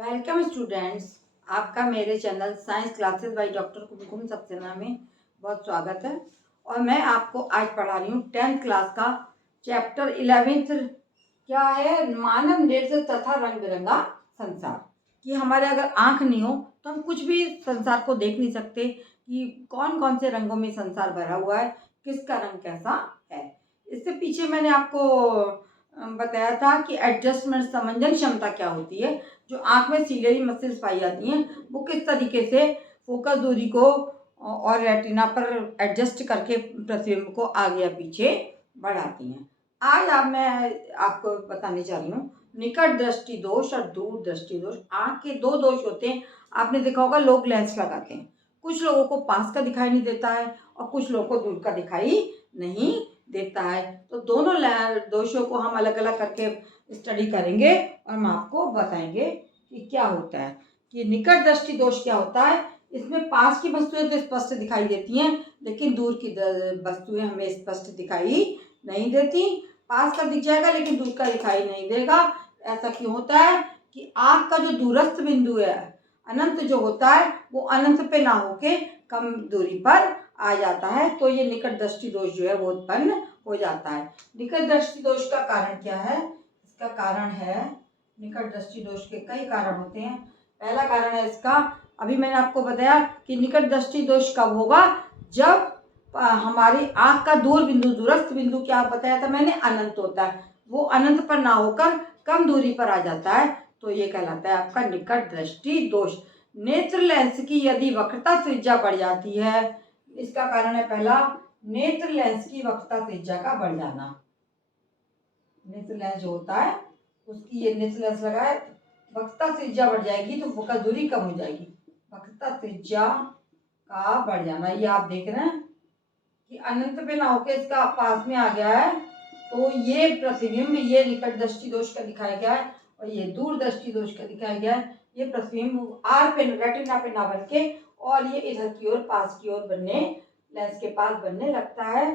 Welcome students. आपका मेरे channel science classes by doctor Kumkum Saxena में बहुत स्वागत है। और मैं आपको आज पढ़ा रही हूँ 10th क्लास का चैप्टर 11th। क्या है? मानव नृत्य तथा रंग बिरंगा संसार। कि हमारे अगर आँख नहीं हो तो हम कुछ भी संसार को देख नहीं सकते कि कौन कौन से रंगों में संसार भरा हुआ है, किसका रंग कैसा है। इससे पीछे मैंने आपको बताया था कि एडजस्टमेंट समंजन क्षमता क्या होती है। जो आँख में सीलियरी मसल्स पाई जाती हैं वो किस तरीके से फोकस दूरी को और रेटिना पर एडजस्ट करके प्रतिबिंब को आगे या पीछे बढ़ाती हैं। आज मैं आपको बताने जा रही हूँ निकट दृष्टि दोष और दूर दृष्टि दोष। आँख के दो दोष होते हैं। आपने देखा होगा लोग लेंस लगाते हैं, कुछ लोगों को पास का दिखाई नहीं देता है और कुछ लोगों को दूर का दिखाई नहीं देता है। तो दोनों दोषों को हम अलग अलग करके स्टडी करेंगे और हम आपको बताएंगे कि क्या होता है। कि निकट दृष्टि दोष क्या होता है। इसमें पास की वस्तुएं तो स्पष्ट दिखाई देती हैं, लेकिन दूर की वस्तुएं हमें स्पष्ट दिखाई नहीं देती। पास का दिख जाएगा लेकिन दूर का दिखाई नहीं देगा। ऐसा क्यों होता है कि आँख का जो दूरस्थ बिंदु है, अनंत जो होता है, वो अनंत पे ना होके कम दूरी पर आ जाता है। तो ये निकट दृष्टि दोष जो है वो उत्पन्न हो जाता है। निकट दृष्टि दोष का कारण क्या है? इसका कारण है, निकट दृष्टि दोष के कई कारण होते हैं। पहला कारण है इसका, अभी मैंने आपको बताया कि निकट दृष्टि दोष कब होगा, जब हमारी आँख का दूर बिंदु, दूरस्थ बिंदु क्या बताया था मैंने, अनंत होता है। वो अनंत पर ना होकर कम दूरी पर आ जाता है, तो ये कहलाता है आपका निकट दृष्टि दोष। नेत्र लेंस की यदि वक्रता त्रिज्या बढ़ जाती है, इसका कारण है पहला, नेत्र लेंस की वक्रता त्रिज्या का बढ़ जाना। नेत्र लेंस जो होता है उसकी, ये नेत्र लेंस लगा है, वक्रता त्रिज्या बढ़ जाएगी तो फोकस दूरी कम हो जाएगी। वक्रता त्रिज्या का बढ़ जाना, ये आप देख रहे हैं कि अनंत पे ना होके इसका पास में आ गया है, तो ये प्रतिबिंब ये निकट दृष्टि दोष का दिखाया गया है और ये दूर दृष्टि दोष का दिखाया गया है। ये प्रतिबिंब आर पे, रेटिना पे ना बन के और ये इधर की ओर, पास की ओर बनने, लेंस के पास बनने लगता है।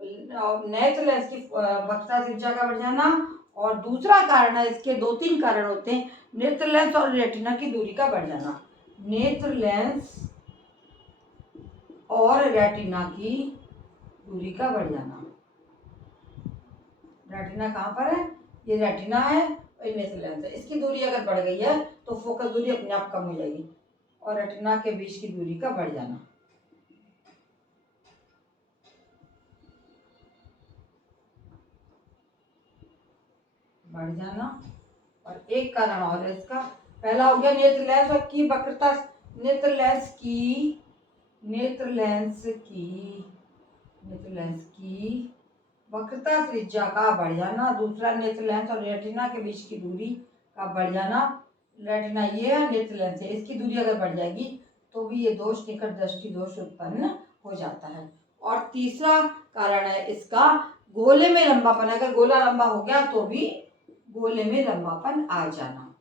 नेत्र लेंस की वक्रता त्रिज्या का बढ़ जाना। और दूसरा कारण है, इसके दो तीन कारण होते हैं, नेत्र लेंस और रेटिना की दूरी का बढ़ जाना। नेत्र लेंस और रेटिना की दूरी का बढ़ जाना। रेटिना कहाँ पर है? ये रेटिना है और ये नेत्र लेंस है। इसकी दूरी अगर बढ़ गई है तो फोकस दूरी अपने आप कम हो जाएगी और रेटिना के बीच की दूरी का बढ़ जाना। बढ़ जाना। और एक कारण और है इसका, पहला हो गया नेत्र लेंस की वक्रता, नेत्र लेंस की वक्रता त्रिज्या का बढ़ जाना। दूसरा, नेत्र लेंस और रेटिना के बीच की दूरी का बढ़ जाना। रेटिना ये है, नेत्र लेंस है, इसकी दूरी अगर बढ़ जाएगी तो भी ये दोष, निकट दृष्टि दोष उत्पन्न हो जाता है। और तीसरा कारण है इसका, गोले में लंबापन। अगर गोला लंबा हो गया तो भी गोले में लंबापन आ जाना।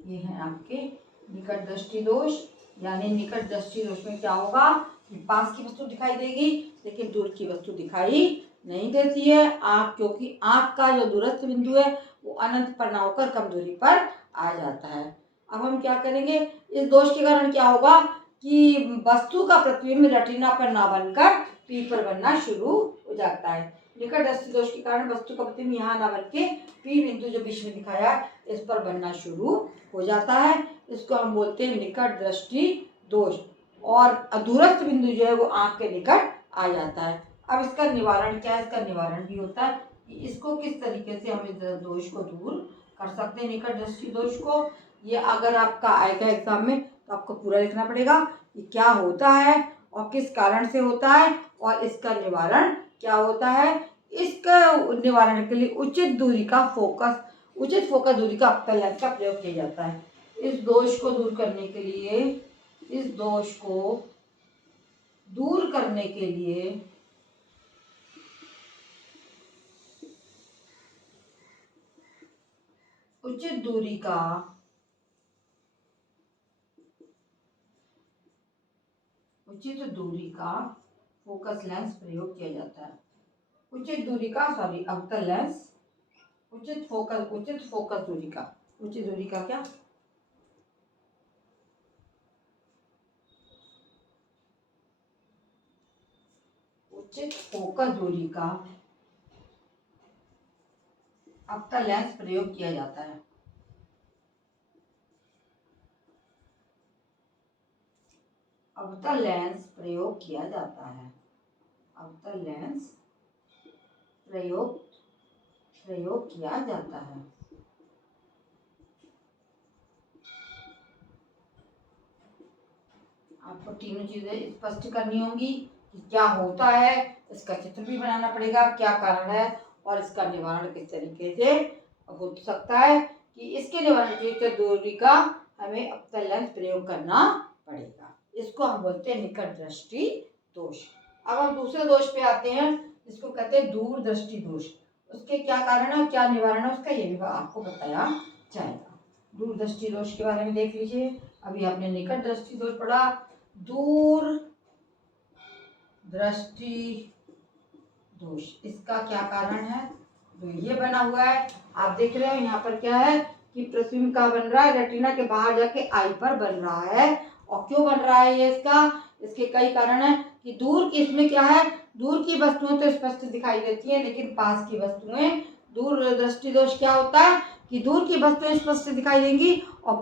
ये है आपके निकट दृष्टि दोष। यानी निकट दृष्टि दोष में क्या होगा कि पास की वस्तु दिखाई देगी लेकिन दूर की वस्तु दिखाई नहीं देती है। आँख, क्योंकि आँख का जो दूरस्थ बिंदु है वो अनंत पर ना होकर कम दूरी पर आ जाता है। अब हम क्या करेंगे, इस दोष के कारण क्या होगा कि वस्तु का प्रतिबिंब रेटिना पर ना बनकर पी पर बनना शुरू हो जाता है। निकट दृष्टि दोष के कारण वस्तु का प्रतिबिंब यहाँ ना बन के पी बिंदु जो बीच में दिखाया है इस पर बनना शुरू हो जाता है। इसको हम बोलते हैं निकट दृष्टि दोष। और दूरस्थ बिंदु जो है वो आँख के निकट आ जाता है। अब इसका निवारण क्या है? इसका निवारण भी होता है कि इसको किस तरीके से हम इस दोष को दूर कर सकते हैं, निकट दृष्टि दोष को। ये अगर आपका आएगा एग्जाम में तो आपको पूरा लिखना पड़ेगा कि क्या होता है और किस कारण से होता है और इसका निवारण क्या होता है। इसका निवारण के लिए उचित दूरी का फोकस, उचित फोकस दूरी का अवतल लेंस का प्रयोग किया जाता है। इस दोष को दूर करने के लिए, इस दोष को दूर करने के लिए उचित दूरी का फोकस लेंस प्रयोग किया जाता है। उचित दूरी का अवतल लेंस, उचित फोकस दूरी का, उचित दूरी का क्या, उचित फोकस दूरी का अवतल लेंस प्रयोग किया जाता है। अवतल लेंस प्रयोग किया जाता है। अवतल लेंस प्रयोग किया जाता है। आपको तीनों चीजें स्पष्ट करनी होंगी कि क्या होता है, इसका चित्र भी बनाना पड़ेगा, क्या कारण है और इसका निवारण किस तरीके से हो सकता है, कि इसके निवारण के लिए दूरी का हमें अवतल लेंस प्रयोग करना पड़ेगा। इसको हम बोलते हैं निकट दृष्टि दोष। अब हम दूसरे दोष पे आते हैं, जिसको कहते हैं दूर दृष्टि दोष। उसके क्या कारण है, क्या निवारण है उसका, ये भी आपको बताया जाएगा। दूर दृष्टि दोष के बारे में देख लीजिए। अभी आपने निकट दृष्टि दोष पढ़ा, दूर दृष्टि दोष, इसका क्या कारण है, तो ये बना हुआ है, आप देख रहे हो यहाँ पर क्या है कि प्रतिबिंब का बन रहा है, रेटिना के बाहर जाके आई पर बन रहा है। और क्यों बन रहा है ये, इसके कई कारण है कि दूर की, इसमें क्या है, दूर की वस्तुएं तो स्पष्ट दिखाई देती हैं, लेकिन पास की वस्तुएं, दूर दृष्टि दोष क्या होता है कि दूर की वस्तुएं स्पष्ट दिखाई देंगी और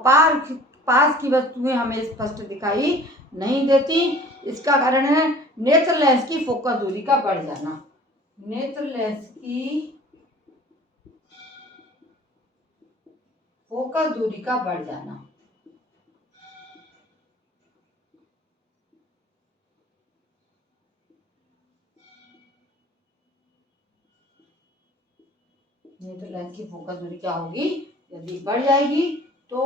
पास की वस्तुएं हमें स्पष्ट दिखाई नहीं देती। इसका कारण है नेत्र लेंस की फोकस दूरी का बढ़ जाना। नेत्र लेंस की फोकस दूरी का बढ़ जाना। नेत्र लेंस की फोकस दूरी क्या होगी, यदि बढ़ जाएगी तो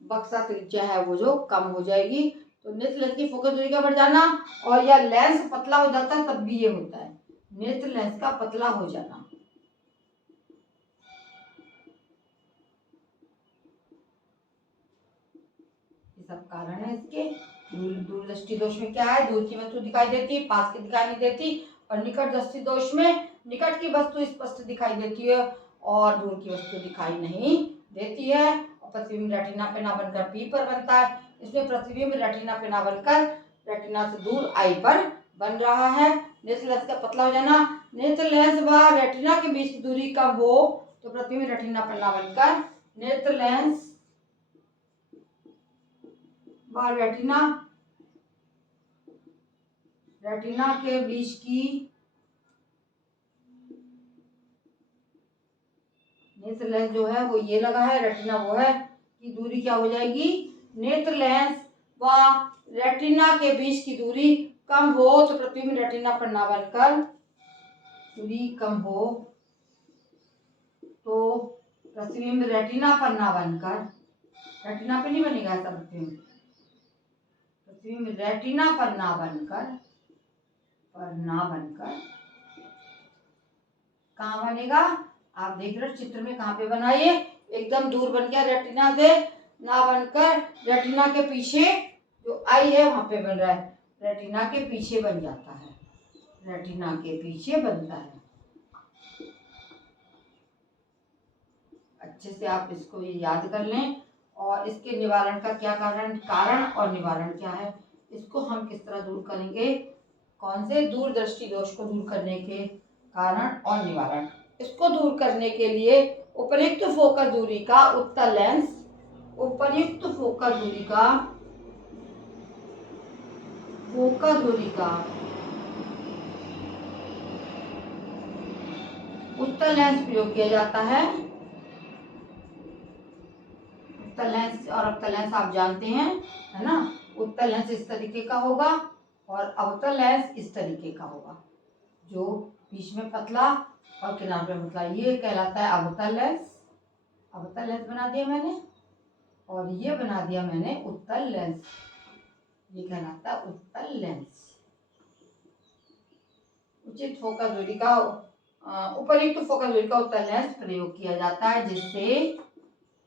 बक्सा त्रिज्या है वो जो कम हो जाएगी। तो नेत्र लेंस की फोकस दूरी का बढ़ जाना, और या लेंस पतला हो जाता है तब भी ये होता है, नेत्र लेंस का पतला हो जाना। ये सब कारण है इसके। दूर दृष्टि दोष में क्या है, दूर की वस्तु दिखाई देती है, पास की दिखाई नहीं देती। और निकट दृष्टि दोष में निकट की वस्तु स्पष्ट दिखाई देती है और दूर की वस्तु दिखाई नहीं देती है। और प्रतिबिंब रेटिना पे ना बनकर पी पर बनता है। इसमें प्रतिबिंब रेटिना पे ना बनकर रेटिना से दूर आई पर बन रहा है। नेत्र लेंस का पतला हो जाना, नेत्र लेंस व रेटिना के बीच की दूरी कम हो तो प्रतिबिंब रेटिना पर ना बनकर नेत्र लेंस व रेटिना के बीच की, नेत्र लेंस जो है वो ये लगा है, रेटिना वो है, कि दूरी क्या हो जाएगी, नेत्र लेंस व रेटिना के बीच की दूरी कम हो तो प्रतिबिंब रेटिना पर ना बनकर, दूरी कम हो तो प्रतिबिंब रेटिना पर ना बनकर, रेटिना पे नहीं बनेगा ऐसा प्रतिबिंब, प्रतिबिंब रेटिना पर ना बनकर कहाँ बनेगा, आप देख रहे हो चित्र में कहाँ पे बना, ये एकदम दूर बन गया, रेटिना से ना बनकर रेटिना के पीछे जो आई है वहां पे बन रहा है, रेटिना के पीछे बन जाता है, रेटिना के पीछे बनता है। अच्छे से आप इसको याद कर लें। और इसके निवारण का क्या कारण और निवारण क्या है, इसको हम किस तरह दूर करेंगे, कौन से दूरदृष्टि दोष को दूर करने के कारण और निवारण। इसको दूर करने के लिए उपयुक्त फोकस दूरी का उत्तल लेंस, उपयुक्त फोकस दूरी का उत्तल लेंस प्रयोग किया जाता है। उत्तल लेंस और अवतल लेंस आप जानते हैं, है ना। उत्तल लेंस इस तरीके का होगा और अवतल लेंस इस तरीके का होगा, जो बीच में पतला और किनारे पे पतला, ये कहलाता है अवतल लेंस। अवतल लेंस बना दिया मैंने, और ये बना दिया मैंने उत्तल लेंस, ये कहलाता है उत्तल लेंस। उचित फोकस दूरी का उपयुक्त फोकस दूरी का उत्तल लेंस प्रयोग किया जाता है, जिससे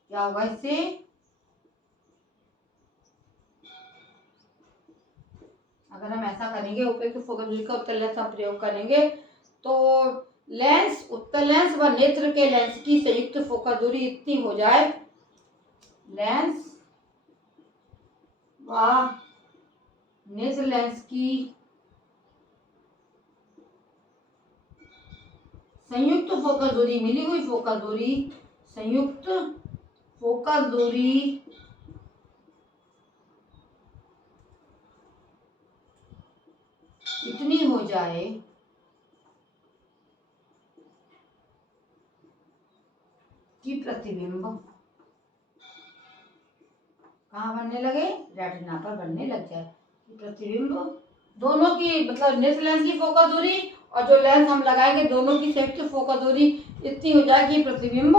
क्या होगा, इससे अगर हम ऐसा करेंगे, उपयुक्त फोकस दूरी का उत्तल लेंस हम प्रयोग करेंगे तो लेंस, उत्तल लेंस व नेत्र के लेंस की संयुक्त फोकस दूरी इतनी हो जाए, लेंस व नेत्र लेंस की संयुक्त फोकस दूरी, मिली हुई फोकस दूरी, संयुक्त फोकस दूरी इतनी हो जाए कि प्रतिबिंब कहाँ बनने लगे, रेटिना पर बनने लग जाए। प्रतिबिंब दोनों की मतलब नेत्र लेंस की फोकस दूरी और जो लेंस हम लगाएंगे दोनों की संयुक्त फोकस दूरी इतनी हो जाए कि प्रतिबिंब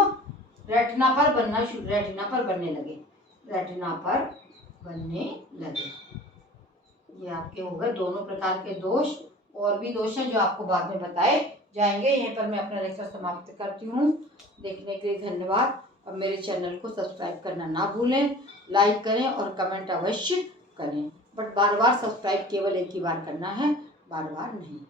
रेटिना पर बनने लगे, रेटिना पर बनने लगे। ये आपके हो गए दोनों प्रकार के दोष। और भी दोष हैं जो आपको बाद में बताए जाएंगे। यहीं पर मैं अपना लेक्चर समाप्त करती हूँ। देखने के लिए धन्यवाद और मेरे चैनल को सब्सक्राइब करना ना भूलें, लाइक करें और कमेंट अवश्य करें। बट बार बार सब्सक्राइब केवल एक ही बार करना है, बार बार नहीं।